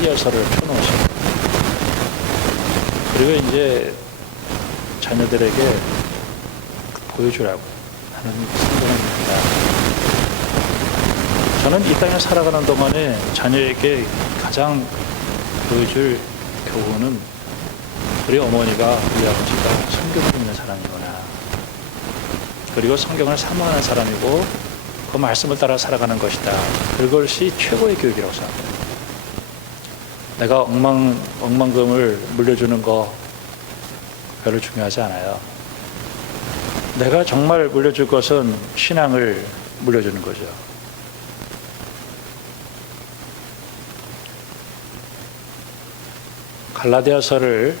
갈라디아서를 펴놓으시고, 그리고 이제 자녀들에게 보여주라고 하는 성경입니다. 저는 이 땅에 살아가는 동안에 자녀에게 가장 보여줄 교훈은 우리 어머니가, 우리 아버지가 성경을 읽는 사람이구나, 그리고 성경을 사모하는 사람이고 그 말씀을 따라 살아가는 것이다. 그것이 최고의 교육이라고 생각합니다. 내가 억만금을 물려주는 거 별로 중요하지 않아요. 내가 정말 물려줄 것은 신앙을 물려주는 거죠. 갈라디아서를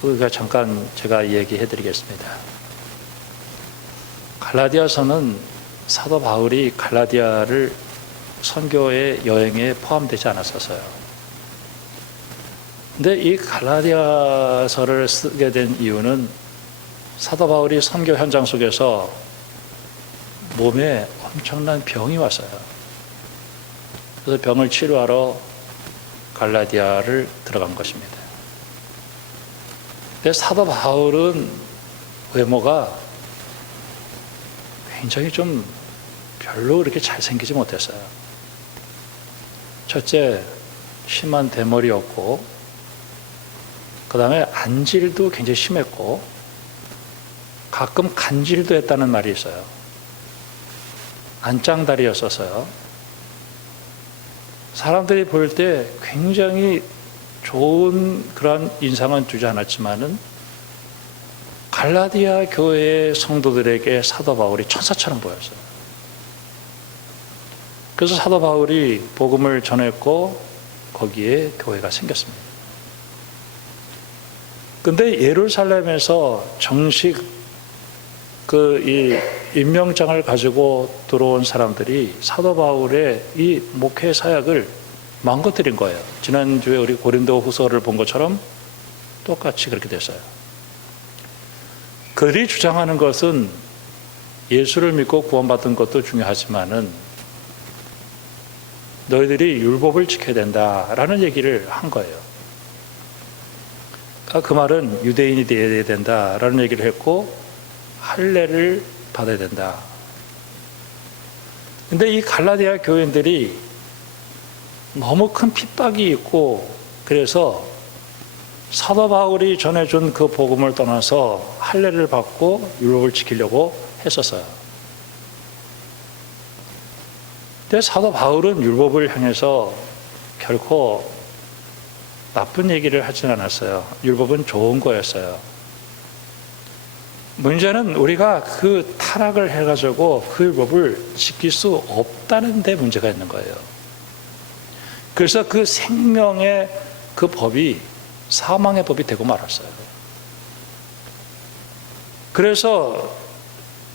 우리가 잠깐 제가 얘기해 드리겠습니다. 갈라디아서는 사도 바울이 갈라디아를 선교의 여행에 포함되지 않았었어요. 근데 이 갈라디아서를 쓰게 된 이유는 사도 바울이 선교 현장 속에서 몸에 엄청난 병이 왔어요. 그래서 병을 치료하러 갈라디아를 들어간 것입니다. 근데 사도 바울은 외모가 굉장히 좀 별로 그렇게 잘생기지 못했어요. 첫째, 심한 대머리였고, 그 다음에 안질도 굉장히 심했고, 가끔 간질도 했다는 말이 있어요. 안짱다리였었어요. 사람들이 볼 때 굉장히 좋은 그런 인상은 주지 않았지만은 갈라디아 교회의 성도들에게 사도 바울이 천사처럼 보였어요. 그래서 사도 바울이 복음을 전했고 거기에 교회가 생겼습니다. 근데 예루살렘에서 정식 이 임명장을 가지고 들어온 사람들이 사도 바울의 이 목회 사역을 망가뜨린 거예요. 지난주에 우리 고린도 후서를 본 것처럼 똑같이 그렇게 됐어요. 그들이 주장하는 것은 예수를 믿고 구원받은 것도 중요하지만은 너희들이 율법을 지켜야 된다라는 얘기를 한 거예요. 그 말은 유대인이 되어야 된다라는 얘기를 했고 할례를 받아야 된다. 근데 이 갈라디아 교인들이 너무 큰 핍박이 있고, 그래서 사도 바울이 전해준 그 복음을 떠나서 할례를 받고 율법을 지키려고 했었어요. 근데 사도 바울은 율법을 향해서 결코 나쁜 얘기를 하진 않았어요. 율법은 좋은 거였어요. 문제는 우리가 그 타락을 해가지고 그 율법을 지킬 수 없다는 데 문제가 있는 거예요. 그래서 그 생명의 그 법이 사망의 법이 되고 말았어요. 그래서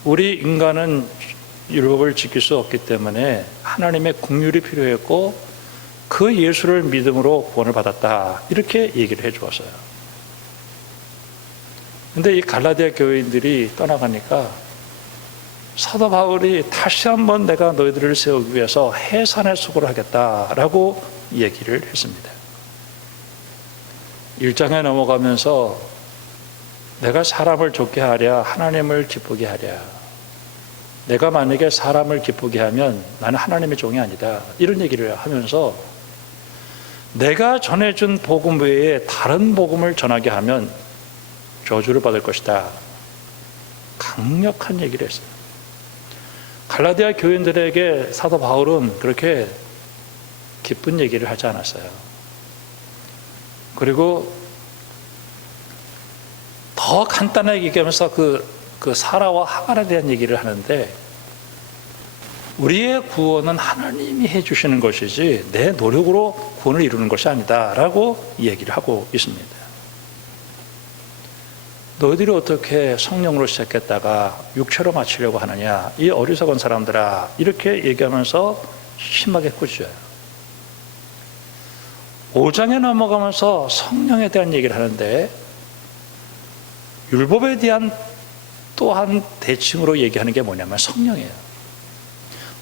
우리 인간은 율법을 지킬 수 없기 때문에 하나님의 긍휼이 필요했고 그 예수를 믿음으로 구원을 받았다, 이렇게 얘기를 해 주었어요. 근데 이 갈라디아 교인들이 떠나가니까 사도 바울이 다시 한번 내가 너희들을 세우기 위해서 해산의 수고를 하겠다라고 얘기를 했습니다. 1장에 넘어가면서 내가 사람을 좋게 하랴 하나님을 기쁘게 하랴, 내가 만약에 사람을 기쁘게 하면 나는 하나님의 종이 아니다, 이런 얘기를 하면서 내가 전해준 복음 외에 다른 복음을 전하게 하면 저주를 받을 것이다, 강력한 얘기를 했어요. 갈라디아 교인들에게 사도 바울은 그렇게 기쁜 얘기를 하지 않았어요. 그리고 더 간단하게 얘기하면서 그 사라와 하갈에 대한 얘기를 하는데, 우리의 구원은 하나님이 해주시는 것이지 내 노력으로 구원을 이루는 것이 아니다 라고 얘기를 하고 있습니다. 너희들이 어떻게 성령으로 시작했다가 육체로 마치려고 하느냐, 이 어리석은 사람들아, 이렇게 얘기하면서 심하게 꾸짖어요. 5장에 넘어가면서 성령에 대한 얘기를 하는데 율법에 대한 또한 대칭으로 얘기하는 게 뭐냐면 성령이에요.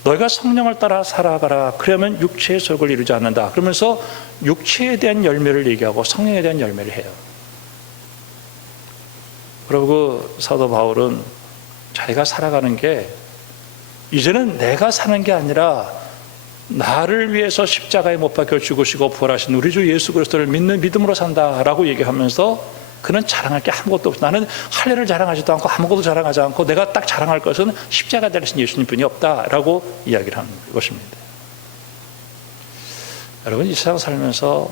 너희가 성령을 따라 살아가라. 그러면 육체의 속을 이루지 않는다. 그러면서 육체에 대한 열매를 얘기하고 성령에 대한 열매를 해요. 그리고 사도 바울은 자기가 살아가는 게 이제는 내가 사는 게 아니라 나를 위해서 십자가에 못 박혀 죽으시고 부활하신 우리 주 예수 그리스도를 믿는 믿음으로 산다라고 얘기하면서 그는 자랑할 게 아무것도 없어. 나는 할례를 자랑하지도 않고 아무것도 자랑하지 않고 내가 딱 자랑할 것은 십자가 되신 예수님뿐이 없다라고 이야기를 하는 것입니다. 여러분, 이 세상 살면서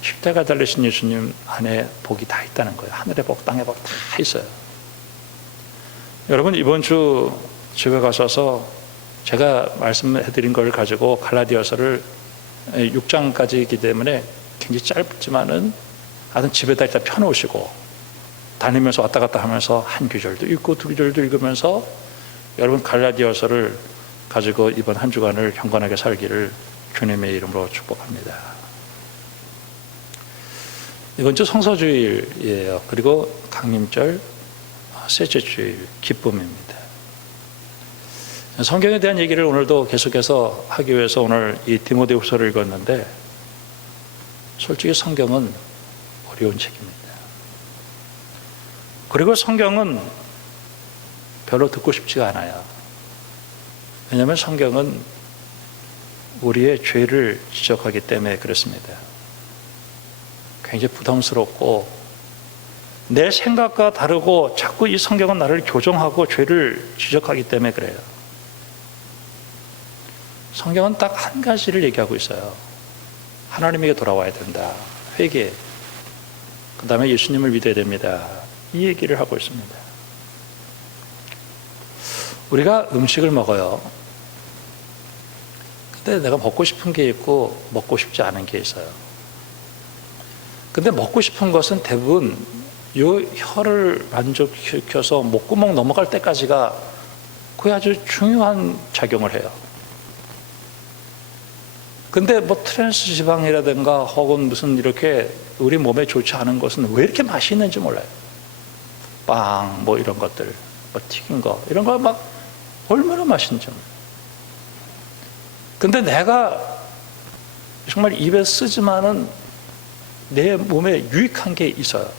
십자가 달리신 예수님 안에 복이 다 있다는 거예요. 하늘의 복, 땅의 복 다 있어요. 여러분, 이번 주 집에 가셔서 제가 말씀해드린 걸 가지고 갈라디아서를 6장까지이기 때문에 굉장히 짧지만은 하여튼 집에다 일단 펴놓으시고 다니면서 왔다 갔다 하면서 한 구절도 읽고 두 구절도 읽으면서 여러분 갈라디아서를 가지고 이번 한 주간을 경건하게 살기를 주님의 이름으로 축복합니다. 이번 주 성서주일이에요. 그리고 강림절, 셋째 주일, 기쁨입니다. 성경에 대한 얘기를 오늘도 계속해서 하기 위해서 오늘 이 디모데후서를 읽었는데 솔직히 성경은 어려운 책입니다. 그리고 성경은 별로 듣고 싶지가 않아요. 왜냐하면 성경은 우리의 죄를 지적하기 때문에 그렇습니다. 굉장히 부담스럽고 내 생각과 다르고 자꾸 이 성경은 나를 교정하고 죄를 지적하기 때문에 그래요. 성경은 딱 한 가지를 얘기하고 있어요. 하나님에게 돌아와야 된다. 회개. 그 다음에 예수님을 믿어야 됩니다. 이 얘기를 하고 있습니다. 우리가 음식을 먹어요. 근데 내가 먹고 싶은 게 있고 먹고 싶지 않은 게 있어요. 근데 먹고 싶은 것은 대부분 이 혀를 만족시켜서 목구멍 넘어갈 때까지가 그게 아주 중요한 작용을 해요. 근데 뭐 트랜스 지방이라든가 혹은 무슨 이렇게 우리 몸에 좋지 않은 것은 왜 이렇게 맛이 있는지 몰라요. 빵, 뭐 이런 것들, 뭐 튀긴 거, 이런 거 막 얼마나 맛있는지 몰라요. 근데 내가 정말 입에 쓰지만은 내 몸에 유익한 게 있어요.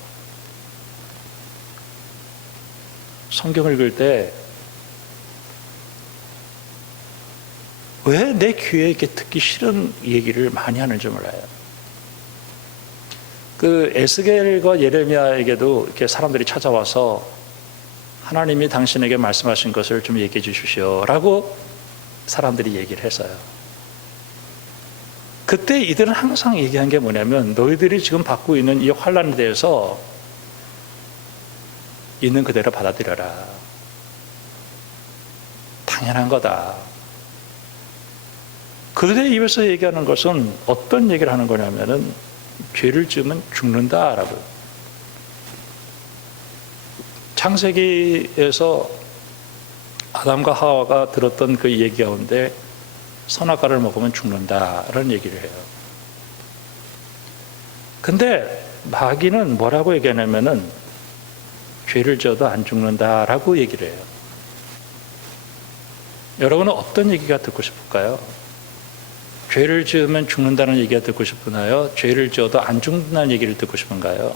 성경을 읽을 때 왜 내 귀에 이렇게 듣기 싫은 얘기를 많이 하는지 몰라요. 그 에스겔과 예레미야에게도 이렇게 사람들이 찾아와서 하나님이 당신에게 말씀하신 것을 좀 얘기해 주십시오라고 사람들이 얘기를 했어요. 그때 이들은 항상 얘기한 게 뭐냐면 너희들이 지금 받고 있는 이 환난에 대해서 있는 그대로 받아들여라. 당연한 거다. 그들의 입에서 얘기하는 것은 어떤 얘기를 하는 거냐면은 죄를 지으면 죽는다라고. 창세기에서 아담과 하와가 들었던 그 얘기 가운데 선악과를 먹으면 죽는다라는 얘기를 해요. 근데 마귀는 뭐라고 얘기하냐면은 죄를 지어도 안 죽는다라고 얘기를 해요. 여러분은 어떤 얘기가 듣고 싶을까요? 죄를 지으면 죽는다는 얘기가 듣고 싶으나요? 죄를 지어도 안 죽는다는 얘기를 듣고 싶은가요?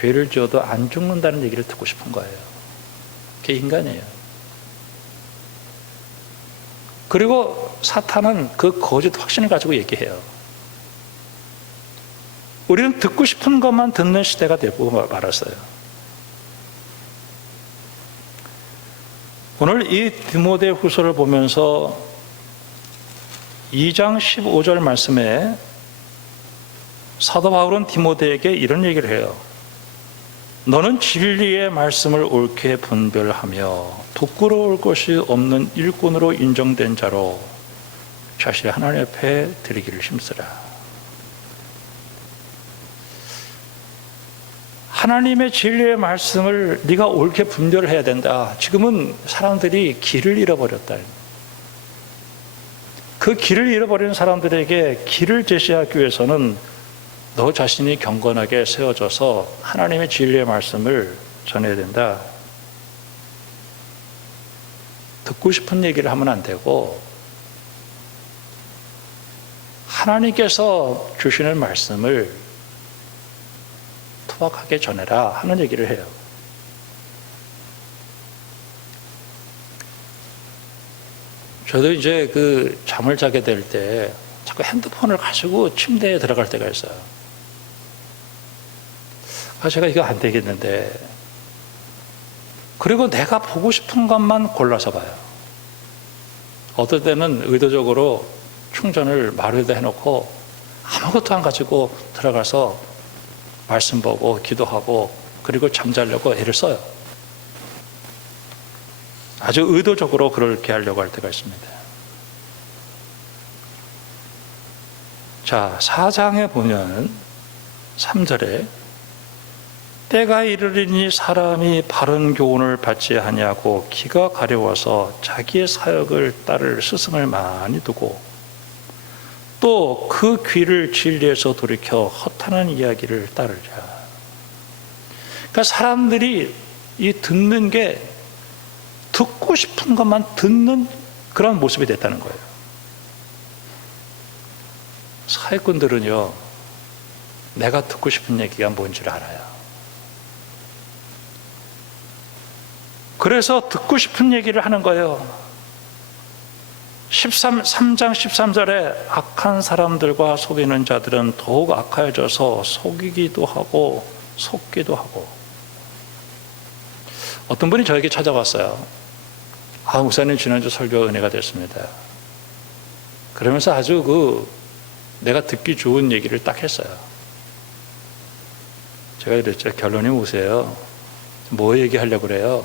죄를 지어도 안 죽는다는 얘기를 듣고 싶은 거예요. 그게 인간이에요. 그리고 사탄은 그 거짓 확신을 가지고 얘기해요. 우리는 듣고 싶은 것만 듣는 시대가 되고 말았어요. 오늘 이 디모데후서를 보면서 2장 15절 말씀에 사도 바울은 디모데에게 이런 얘기를 해요. 너는 진리의 말씀을 옳게 분별하며 부끄러울 것이 없는 일꾼으로 인정된 자로 자신의 하나님 앞에 드리기를 힘쓰라. 하나님의 진리의 말씀을 네가 옳게 분별해야 된다. 지금은 사람들이 길을 잃어버렸다. 그 길을 잃어버리는 사람들에게 길을 제시하기 위해서는 너 자신이 경건하게 세워져서 하나님의 진리의 말씀을 전해야 된다. 듣고 싶은 얘기를 하면 안 되고 하나님께서 주시는 말씀을 투박하게 전해라 하는 얘기를 해요. 저도 이제 그 잠을 자게 될 때 자꾸 핸드폰을 가지고 침대에 들어갈 때가 있어요. 제가 이거 안 되겠는데, 그리고 내가 보고 싶은 것만 골라서 봐요. 어떨 때는 의도적으로 충전을 마루에다 해놓고 아무것도 안 가지고 들어가서 말씀 보고 기도하고 그리고 잠자려고 애를 써요. 아주 의도적으로 그렇게 하려고 할 때가 있습니다. 자, 4장에 보면 3절에 때가 이르리니 사람이 바른 교훈을 받지 아니하고 기가 가려워서 자기의 사역을 따를 스승을 많이 두고 또 그 귀를 진리에서 돌이켜 허탄한 이야기를 따르자. 그러니까 사람들이 이 듣는 게 듣고 싶은 것만 듣는 그런 모습이 됐다는 거예요. 사회꾼들은요, 내가 듣고 싶은 얘기가 뭔지를 알아요. 그래서 듣고 싶은 얘기를 하는 거예요. 3장 13절에 악한 사람들과 속이는 자들은 더욱 악해져서 속이기도 하고 속기도 하고. 어떤 분이 저에게 찾아왔어요. 목사님 지난주 설교가 은혜가 됐습니다. 그러면서 아주 내가 듣기 좋은 얘기를 딱 했어요. 제가 그랬죠. 결론이 뭐세요? 뭐 얘기하려고 그래요?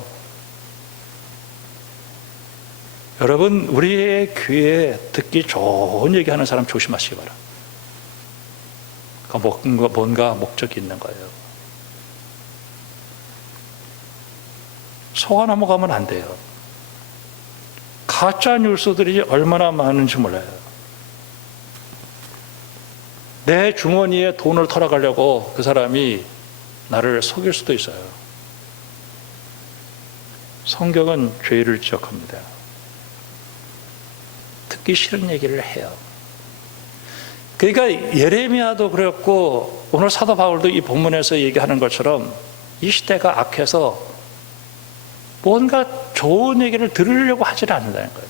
여러분, 우리의 귀에 듣기 좋은 얘기하는 사람 조심하시기 바랍니다. 뭔가 목적이 있는 거예요. 속아 넘어가면 안 돼요. 가짜 뉴스들이 얼마나 많은지 몰라요. 내 주머니에 돈을 털어가려고 그 사람이 나를 속일 수도 있어요. 성경은 죄를 지적합니다. 듣기 싫은 얘기를 해요. 그러니까 예레미야도 그랬고 오늘 사도 바울도 이 본문에서 얘기하는 것처럼 이 시대가 악해서 뭔가 좋은 얘기를 들으려고 하지는 않는다는 거예요.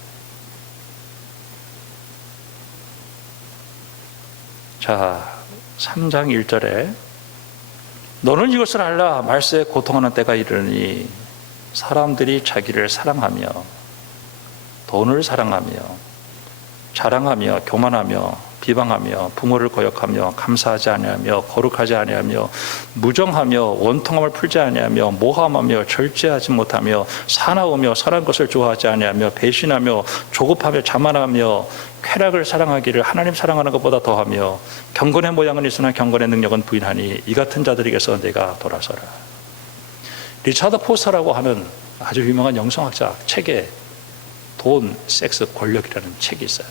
자, 3장 1절에 너는 이것을 알라. 말세에 고통하는 때가 이르니 사람들이 자기를 사랑하며 돈을 사랑하며 자랑하며 교만하며 비방하며 부모를 거역하며 감사하지 아니하며 거룩하지 아니하며 무정하며 원통함을 풀지 아니하며 모함하며 절제하지 못하며 사나우며 선한 것을 좋아하지 아니하며 배신하며 조급하며 자만하며 쾌락을 사랑하기를 하나님 사랑하는 것보다 더하며 경건의 모양은 있으나 경건의 능력은 부인하니 이 같은 자들에게서 내가 돌아서라. 리차드 포스터라고 하는 아주 유명한 영성학자 책에 돈, 섹스, 권력이라는 책이 있어요.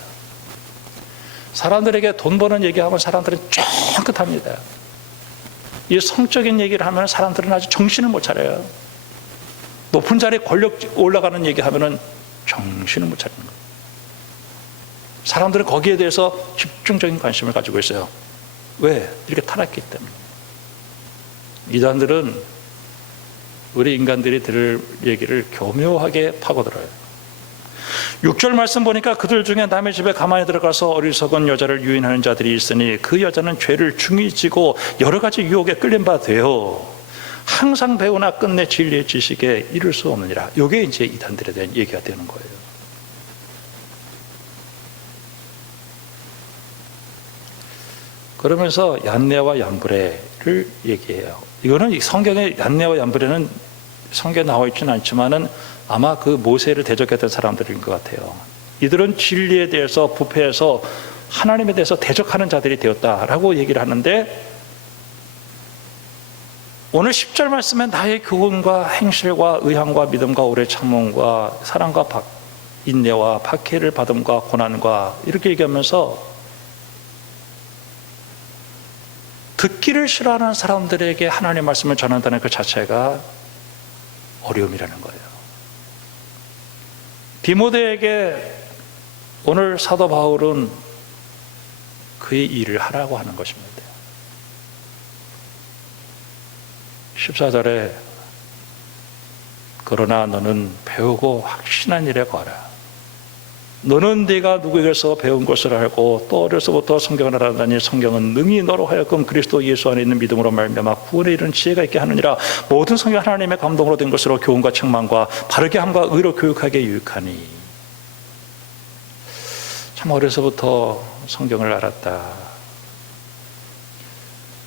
사람들에게 돈 버는 얘기하면 사람들은 쫑긋합니다. 이 성적인 얘기를 하면 사람들은 아주 정신을 못 차려요. 높은 자리에 권력 올라가는 얘기하면 정신을 못 차리는 거예요. 사람들은 거기에 대해서 집중적인 관심을 가지고 있어요. 왜? 이렇게 타락했기 때문에. 이단들은 우리 인간들이 들을 얘기를 교묘하게 파고들어요. 6절 말씀 보니까 그들 중에 남의 집에 가만히 들어가서 어리석은 여자를 유인하는 자들이 있으니 그 여자는 죄를 중히 지고 여러 가지 유혹에 끌린 바 되어 항상 배우나 끝내 진리의 지식에 이를 수 없느니라. 이게 이제 이단들에 대한 얘기가 되는 거예요. 그러면서 얀네와 얀브레를 얘기해요. 이거는 성경에 얀네와 얀브레는 성경에 나와 있지는 않지만은 아마 그 모세를 대적했던 사람들인 것 같아요. 이들은 진리에 대해서 부패해서 하나님에 대해서 대적하는 자들이 되었다라고 얘기를 하는데 오늘 10절 말씀에 나의 교훈과 행실과 의향과 믿음과 오래 참음과 사랑과 인내와 박해를 받음과 고난과 이렇게 얘기하면서 듣기를 싫어하는 사람들에게 하나님의 말씀을 전한다는 그 자체가 어려움이라는 거예요. 디모데에게 오늘 사도 바울은 그의 일을 하라고 하는 것입니다. 14절에 그러나 너는 배우고 확신한 일에 거하라. 너는 네가 누구에게서 배운 것을 알고 또 어려서부터 성경을 알았다니 성경은 능히 너로 하여금 그리스도 예수 안에 있는 믿음으로 말미암아 구원에 이르는 지혜가 있게 하느니라. 모든 성경 하나님의 감동으로 된 것으로 교훈과 책망과 바르게 함과 의로 교육하게 유익하니. 참 어려서부터 성경을 알았다.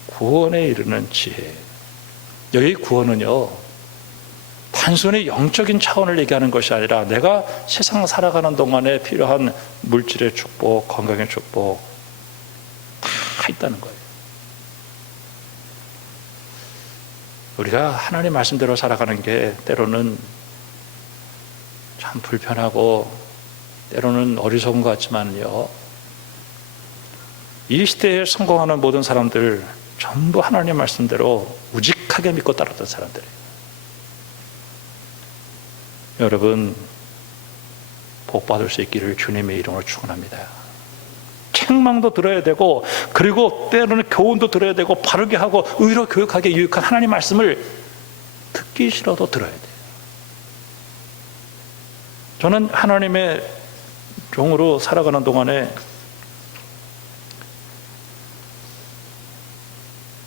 구원에 이르는 지혜. 여기 구원은요, 단순히 영적인 차원을 얘기하는 것이 아니라 내가 세상 살아가는 동안에 필요한 물질의 축복, 건강의 축복 다 있다는 거예요. 우리가 하나님 말씀대로 살아가는 게 때로는 참 불편하고 때로는 어리석은 것 같지만요, 이 시대에 성공하는 모든 사람들 전부 하나님 말씀대로 우직하게 믿고 따랐던 사람들이에요. 여러분, 복 받을 수 있기를 주님의 이름으로 축원합니다. 책망도 들어야 되고, 그리고 때로는 교훈도 들어야 되고, 바르게 하고 의로 교육하게 유익한 하나님 말씀을 듣기 싫어도 들어야 돼요. 저는 하나님의 종으로 살아가는 동안에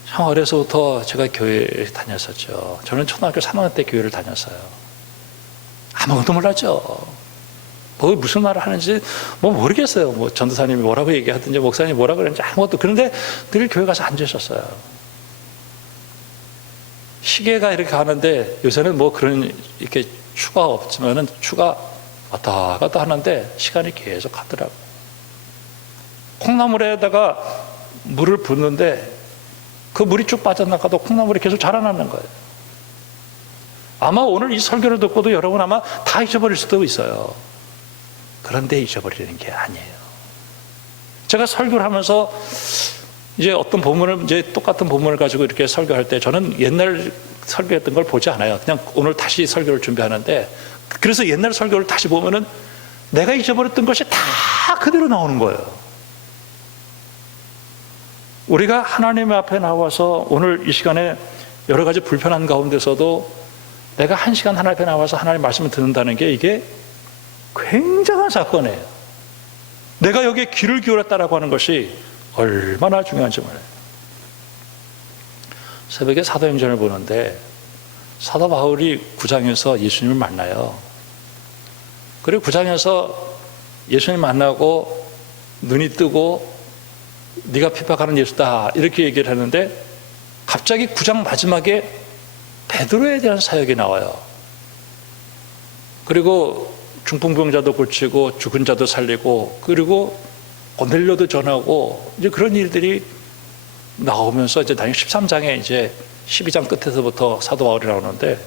참 어려서부터 제가 교회에 다녔었죠. 저는 초등학교 3학년 때 교회를 다녔어요. 아무것도 몰랐죠. 무슨 말을 하는지 모르겠어요. 전도사님이 뭐라고 얘기하든지 목사님이 뭐라고 그러는지 아무것도. 그런데 늘 교회 가서 앉아 있었어요. 시계가 이렇게 가는데 요새는 그런 이렇게 추가 없지만은 추가 왔다 갔다 하는데 시간이 계속 가더라고요. 콩나물에다가 물을 붓는데 그 물이 쭉 빠져나가도 콩나물이 계속 자라나는 거예요. 아마 오늘 이 설교를 듣고도 여러분 아마 다 잊어버릴 수도 있어요. 그런데 잊어버리는 게 아니에요. 제가 설교를 하면서 이제 어떤 본문을, 이제 똑같은 본문을 가지고 이렇게 설교할 때 저는 옛날 설교했던 걸 보지 않아요. 그냥 오늘 다시 설교를 준비하는데, 그래서 옛날 설교를 다시 보면은 내가 잊어버렸던 것이 다 그대로 나오는 거예요. 우리가 하나님 앞에 나와서 오늘 이 시간에 여러 가지 불편한 가운데서도 내가 한 시간 하나님 앞에 나와서 하나님 말씀을 듣는다는 게 이게 굉장한 사건이에요. 내가 여기에 귀를 기울였다라고 하는 것이 얼마나 중요한지 몰라요. 새벽에 사도행전을 보는데 사도 바울이 구장에서 예수님을 만나요. 그리고 구장에서 예수님 만나고 눈이 뜨고 네가 핍박하는 예수다 이렇게 얘기를 하는데, 갑자기 구장 마지막에 베드로에 대한 사역이 나와요. 그리고 중풍병자도 고치고 죽은 자도 살리고, 그리고 고넬료도 전하고, 이제 그런 일들이 나오면서 이제 나중에 13장에 이제 12장 끝에서부터 사도 바울이 나오는데,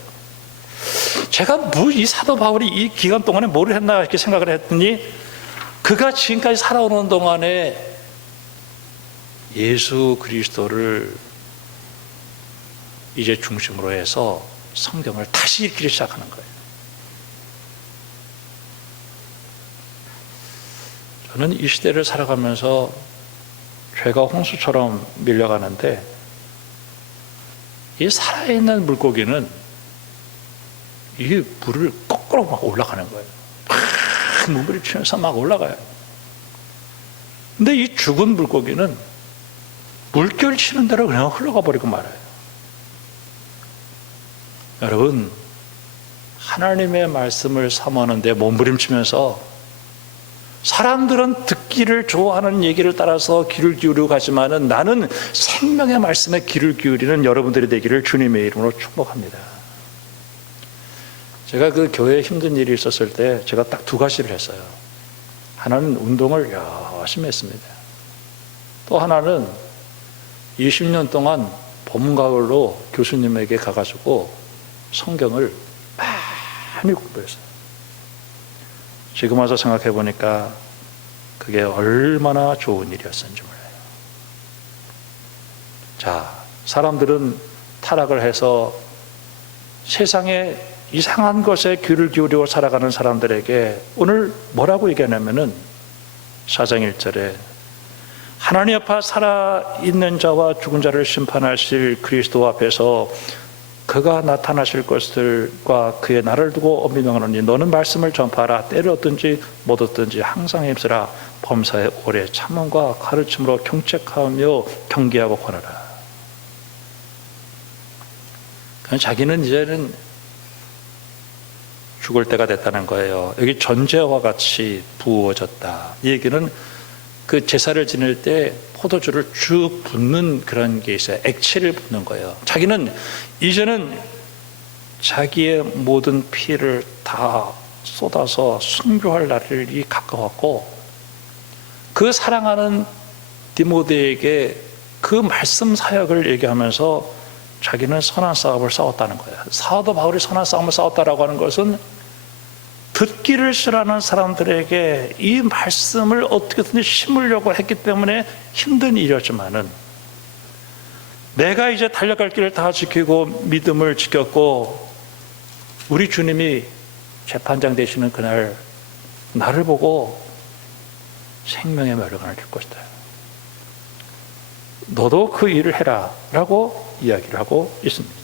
제가 이 사도 바울이 이 기간 동안에 뭘 했나 이렇게 생각을 했더니, 그가 지금까지 살아오는 동안에 예수 그리스도를 이제 중심으로 해서 성경을 다시 읽기 시작하는 거예요. 저는 이 시대를 살아가면서 죄가 홍수처럼 밀려가는데, 이 살아있는 물고기는 이 물을 거꾸로 막 올라가는 거예요. 막 물을 치면서 막 올라가요. 근데 이 죽은 물고기는 물결 치는 대로 그냥 흘러가 버리고 말아요. 여러분, 하나님의 말씀을 사모하는데 몸부림치면서 사람들은 듣기를 좋아하는 얘기를 따라서 귀를 기울이고 가지만은 나는 생명의 말씀에 귀를 기울이는 여러분들이 되기를 주님의 이름으로 축복합니다. 제가 그 교회에 힘든 일이 있었을 때 제가 딱 두 가지를 했어요. 하나는 운동을 열심히 했습니다. 또 하나는 20년 동안 봄, 가을로 교수님에게 가가지고 성경을 많이 공부했어요. 지금 와서 생각해 보니까 그게 얼마나 좋은 일이었는지 몰라요. 자, 사람들은 타락을 해서 세상에 이상한 것에 귀를 기울이고 살아가는 사람들에게 오늘 뭐라고 얘기하냐면은 4장 1절에 하나님 앞에 살아있는 자와 죽은 자를 심판하실 그리스도 앞에서 그가 나타나실 것들과 그의 나를 두고 엄히 명하노니 너는 말씀을 전파하라. 때를 얻든지 못 얻든지 항상 힘쓰라. 범사에 오래 참음과 가르침으로 경책하며 경계하고 권하라. 자기는 이제는 죽을 때가 됐다는 거예요. 여기 전제와 같이 부어졌다. 이 얘기는 그 제사를 지낼 때 포도주를 쭉 붓는 그런 게 있어요. 액체를 붓는 거예요. 자기는 이제는 자기의 모든 피를 다 쏟아서 순교할 날이 가까웠고 그 사랑하는 디모데에게 그 말씀 사역을 얘기하면서 자기는 선한 싸움을 싸웠다는 거예요. 사도 바울이 선한 싸움을 싸웠다라고 하는 것은 듣기를 싫어하는 사람들에게 이 말씀을 어떻게든 심으려고 했기 때문에 힘든 일이었지만은 내가 이제 달려갈 길을 다 지키고 믿음을 지켰고 우리 주님이 재판장 되시는 그날 나를 보고 생명의 멸류관을 줄 것이다. 너도 그 일을 해라 라고 이야기를 하고 있습니다.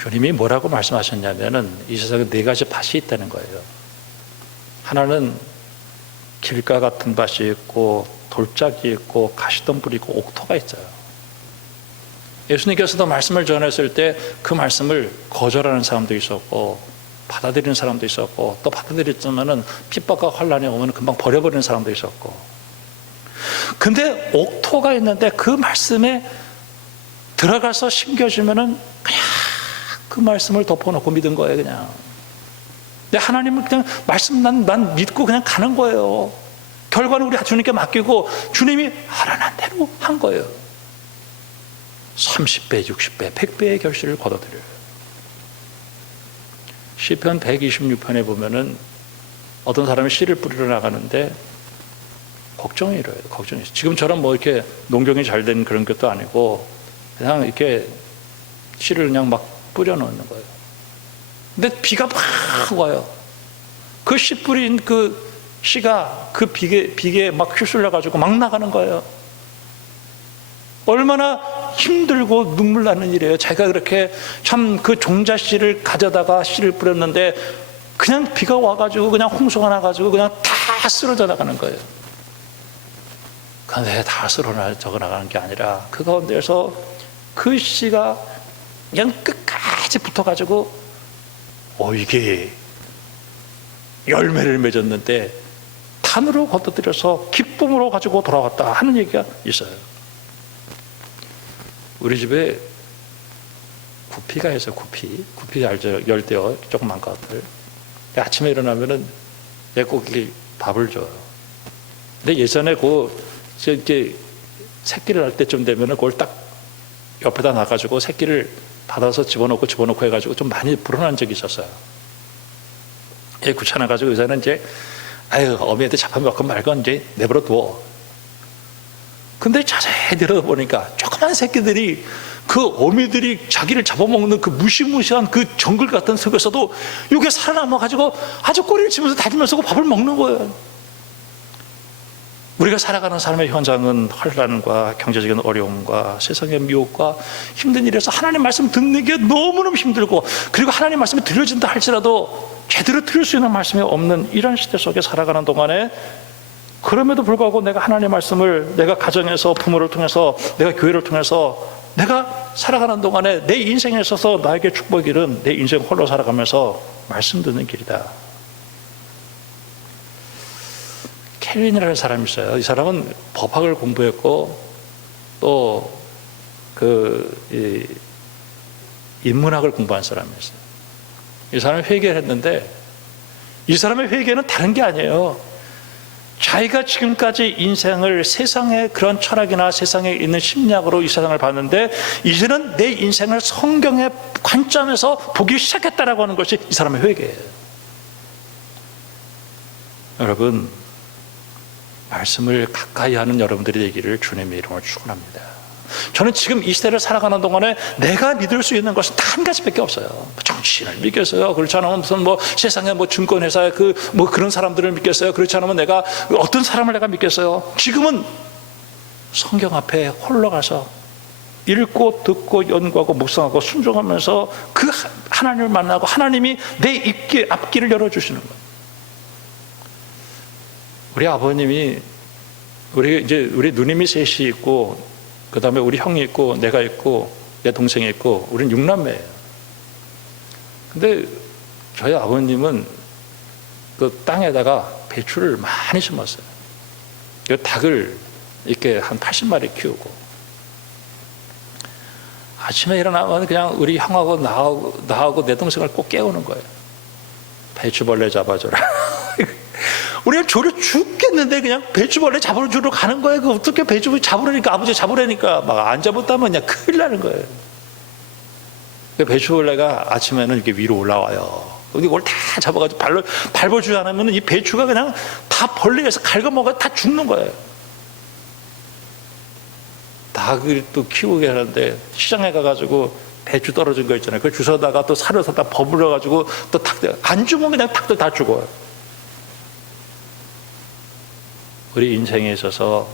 주님이 뭐라고 말씀하셨냐면은 이 세상에 네 가지 밭이 있다는 거예요. 하나는 길가 같은 밭이 있고 돌짝이 있고 가시덤불이 있고 옥토가 있어요. 예수님께서도 말씀을 전했을 때 그 말씀을 거절하는 사람도 있었고 받아들이는 사람도 있었고 또 받아들였지만은 핍박과 환란이 오면 금방 버려버리는 사람도 있었고 근데 옥토가 있는데 그 말씀에 들어가서 심겨지면은 그냥 그 말씀을 덮어놓고 믿은 거예요. 그냥 근데 하나님은 그냥 말씀 난 믿고 그냥 가는 거예요. 결과는 우리 주님께 맡기고 주님이 하라는 대로 한 거예요. 30배, 60배, 100배의 결실을 거둬들여요. 시편 126편에 보면은 어떤 사람이 씨를 뿌리러 나가는데 걱정이 이래요. 걱정이. 지금처럼 뭐 이렇게 농경이 잘 된 그런 것도 아니고 그냥 이렇게 씨를 그냥 막 뿌려놓는 거예요. 근데 비가 막 와요. 그 씨 뿌린 그 씨가 그 비계에 막 휩쓸려가지고 막 나가는 거예요. 얼마나 힘들고 눈물 나는 일이에요. 자기가 그렇게 참 그 종자 씨를 가져다가 씨를 뿌렸는데 그냥 비가 와가지고 그냥 홍수가 나가지고 그냥 다 쓰러져 나가는 거예요. 그런데 다 쓰러져 나가는 게 아니라 그 가운데서 그 씨가 그냥 끝까지 붙어가지고 이게 열매를 맺었는데 단으로 걷어들여서 기쁨으로 가지고 돌아왔다 하는 얘기가 있어요. 우리 집에 구피가 있어요. 구피 알죠? 열대어 조그만 것들. 아침에 일어나면은 꼭 밥을 줘요. 근데 예전에 이렇게 새끼를 할 때쯤 되면은 그걸 딱 옆에다 놔가지고 새끼를 받아서 집어넣고 해가지고 좀 많이 불어난 적이 있었어요. 귀찮아가지고 의사는 이제 어미한테 잡아먹건 말건 이제 내버려 둬. 근데 자세히 들여다보니까 조그만 새끼들이 그 어미들이 자기를 잡아먹는 그 무시무시한 그 정글 같은 속에서도 이게 살아남아가지고 아주 꼬리를 치면서 다니면서 밥을 먹는 거예요. 우리가 살아가는 삶의 현장은 환난과 경제적인 어려움과 세상의 미혹과 힘든 일에서 하나님 말씀 듣는 게 너무너무 힘들고 그리고 하나님 말씀이 들려진다 할지라도 제대로 들을 수 있는 말씀이 없는 이런 시대 속에 살아가는 동안에 그럼에도 불구하고 내가 하나님 말씀을 내가 가정에서 부모를 통해서 내가 교회를 통해서 내가 살아가는 동안에 내 인생에 있어서 나에게 축복의 길은 내 인생 홀로 살아가면서 말씀 듣는 길이다. 켈빈이라는 사람이 있어요. 이 사람은 법학을 공부했고 또 인문학을 공부한 사람이었어요. 이 사람이 회개를 했는데 이 사람의 회개는 다른 게 아니에요. 자기가 지금까지 인생을 세상의 그런 철학이나 세상에 있는 심리학으로 이 세상을 봤는데 이제는 내 인생을 성경의 관점에서 보기 시작했다라고 하는 것이 이 사람의 회개예요. 여러분, 말씀을 가까이 하는 여러분들이 되기를 주님의 이름으로 축원합니다. 저는 지금 이 시대를 살아가는 동안에 내가 믿을 수 있는 것은 단 한 가지밖에 없어요. 정치인을 믿겠어요. 그렇지 않으면 무슨 세상에 증권회사의 그런 사람들을 믿겠어요. 그렇지 않으면 내가 어떤 사람을 내가 믿겠어요. 지금은 성경 앞에 홀로 가서 읽고 듣고 연구하고 묵상하고 순종하면서 그 하나님을 만나고 하나님이 내 앞길을 열어주시는 거예요. 우리 아버님이 우리 누님이 셋이 있고, 그 다음에 우리 형이 있고, 내가 있고, 내 동생이 있고, 우리는 6남매예요. 근데 저희 아버님은 그 땅에다가 배추를 많이 심었어요. 그 닭을 이렇게 한 80마리 키우고, 아침에 일어나면 그냥 우리 형하고 나하고 내 동생을 꼭 깨우는 거예요. 배추벌레 잡아줘라. 우리가 졸려 죽겠는데 그냥 배추벌레 잡아주러 가는 거예요. 그 어떻게 배추벌레 잡으라니까, 아버지 잡으라니까 막 안 잡았다면 그냥 큰일 나는 거예요. 배추벌레가 아침에는 이렇게 위로 올라와요. 이걸 다 잡아가지고 밟아주지 않으면 이 배추가 그냥 다 벌레에서 갉아먹어 다 죽는 거예요. 닭을 또 키우게 하는데 시장에 가가지고 배추 떨어진 거 있잖아요. 그걸 주워다가 또 사료 사다 버무려가지고 또 닭들 안 주면 그냥 닭들 다 죽어요. 우리 인생에 있어서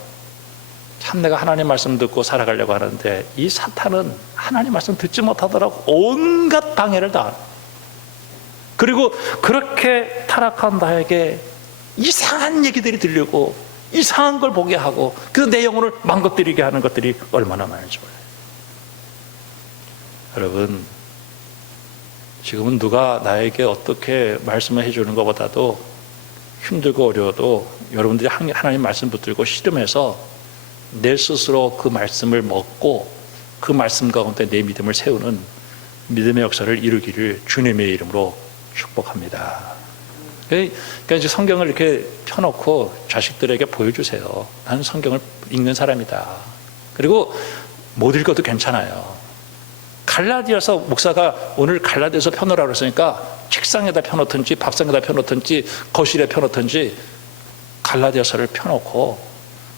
참 내가 하나님 말씀 듣고 살아가려고 하는데 이 사탄은 하나님 말씀 듣지 못하더라고 온갖 방해를 다. 그리고 그렇게 타락한 나에게 이상한 얘기들이 들리고 이상한 걸 보게 하고 그 내 영혼을 망가뜨리게 하는 것들이 얼마나 많은지 몰라요. 여러분, 지금은 누가 나에게 어떻게 말씀을 해주는 것보다도 힘들고 어려워도 여러분들이 하나님 말씀 붙들고 씨름해서 내 스스로 그 말씀을 먹고 그 말씀 가운데 내 믿음을 세우는 믿음의 역사를 이루기를 주님의 이름으로 축복합니다. 그러니까 이제 성경을 이렇게 펴놓고 자식들에게 보여주세요. 나는 성경을 읽는 사람이다. 그리고 못 읽어도 괜찮아요. 갈라디아서 목사가 오늘 갈라디아서 펴놓으라고 했으니까 책상에다 펴놓든지 밥상에다 펴놓든지 거실에 펴놓든지 갈라디아서를 펴놓고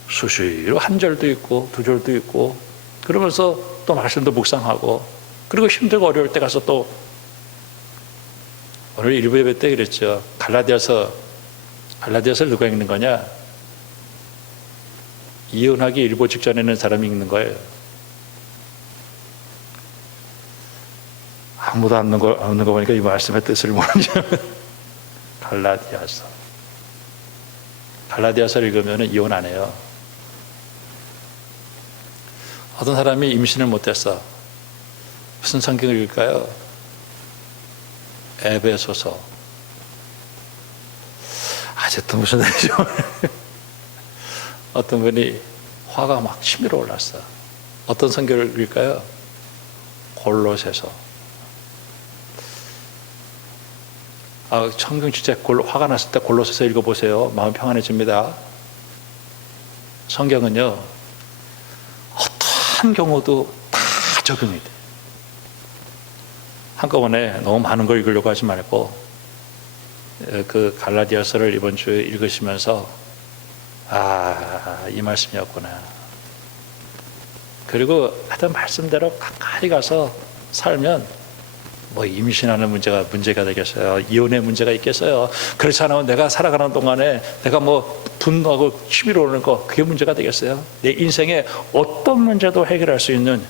수시로 한 절도 있고 두 절도 있고 그러면서 또 말씀도 묵상하고 그리고 힘들고 어려울 때 가서 또 오늘 일부 예배 때 그랬죠. 갈라디아서를 누가 읽는 거냐? 이혼하기 일보 직전에 있는 사람이 읽는 거예요. 아무도 안 읽는 거 보니까 이 말씀의 뜻을 모르죠. 갈라디아서를 읽으면 이혼 안 해요. 어떤 사람이 임신을 못했어. 무슨 성경을 읽을까요? 에베소서. 아직도 무슨 얘기죠? 어떤 분이 화가 막 치밀어 올랐어. 어떤 성경을 읽을까요? 골로새서. 성경 진짜 화가 났을 때 골로새서 읽어보세요. 마음 평안해집니다. 성경은요, 어떠한 경우도 다 적용이 돼. 한꺼번에 너무 많은 걸 읽으려고 하지 말고 그 갈라디아서를 이번 주에 읽으시면서 이 말씀이었구나. 그리고 하여튼 말씀대로 가까이 가서 살면 임신하는 문제가 되겠어요? 이혼의 문제가 있겠어요? 그렇지 않으면 내가 살아가는 동안에 내가 분노하고 치밀어 오르는 거 그게 문제가 되겠어요? 내 인생에 어떤 문제도 해결할 수 있는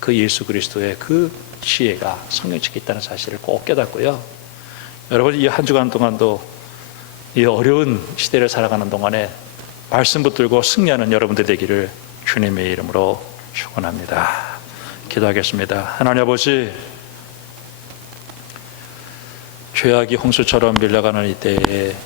그 예수 그리스도의 그 지혜가 성경책에 있다는 사실을 꼭 깨닫고요. 여러분, 이 한 주간 동안도 이 어려운 시대를 살아가는 동안에 말씀 붙들고 승리하는 여러분들 되기를 주님의 이름으로 축원합니다. 기도하겠습니다. 하나님 아버지, 죄악이 홍수처럼 밀려가는 이때에